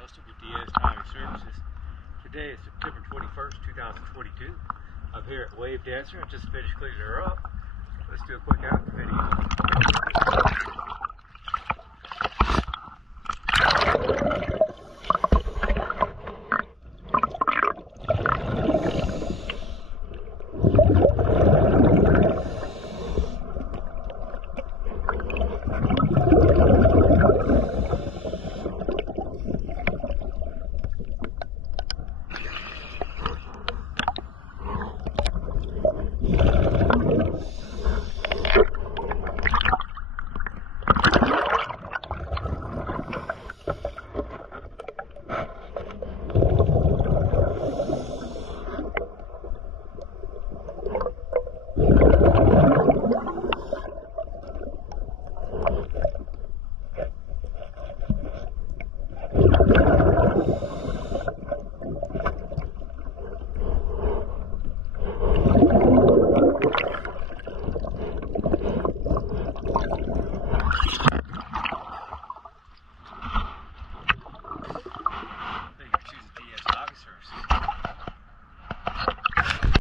Dustin with DS Tire Services. Today is September 21st, 2022. I'm here at Wave Dancer. I just finished cleaning her up. Let's do a quick out video.